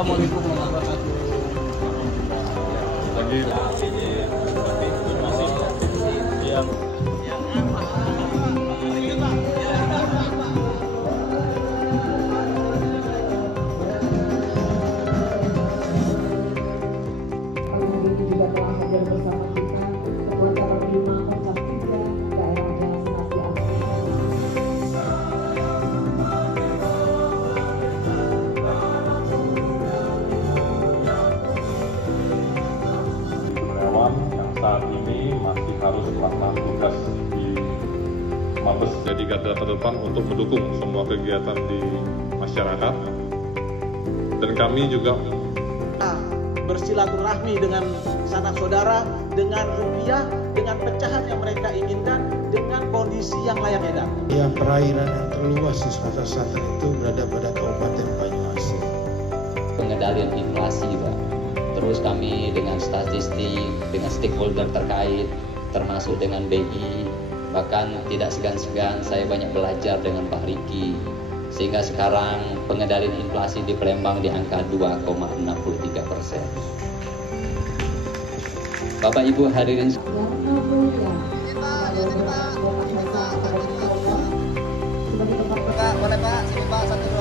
Assalamualaikum warahmatullahi yang saat ini masih harus melaksanakan tugas di Mabes jadi garda terdepan untuk mendukung semua kegiatan di masyarakat. Dan kami juga bersilaturahmi dengan sanak saudara, dengan rupiah, dengan pecahan yang mereka inginkan, dengan kondisi yang layak edar. Ya, perairan yang terluas di Sumatera Selatan itu berada pada Kabupaten Banyuasin. Pengendalian inflasi, Pak. Terus kami dengan statistik, dengan stakeholder terkait, termasuk dengan BI, bahkan tidak segan-segan saya banyak belajar dengan Pak Riki, sehingga sekarang pengendalian inflasi di Palembang di angka 2,63%. Bapak Ibu hadirin. Boleh Pak, sini Pak, 1, 2.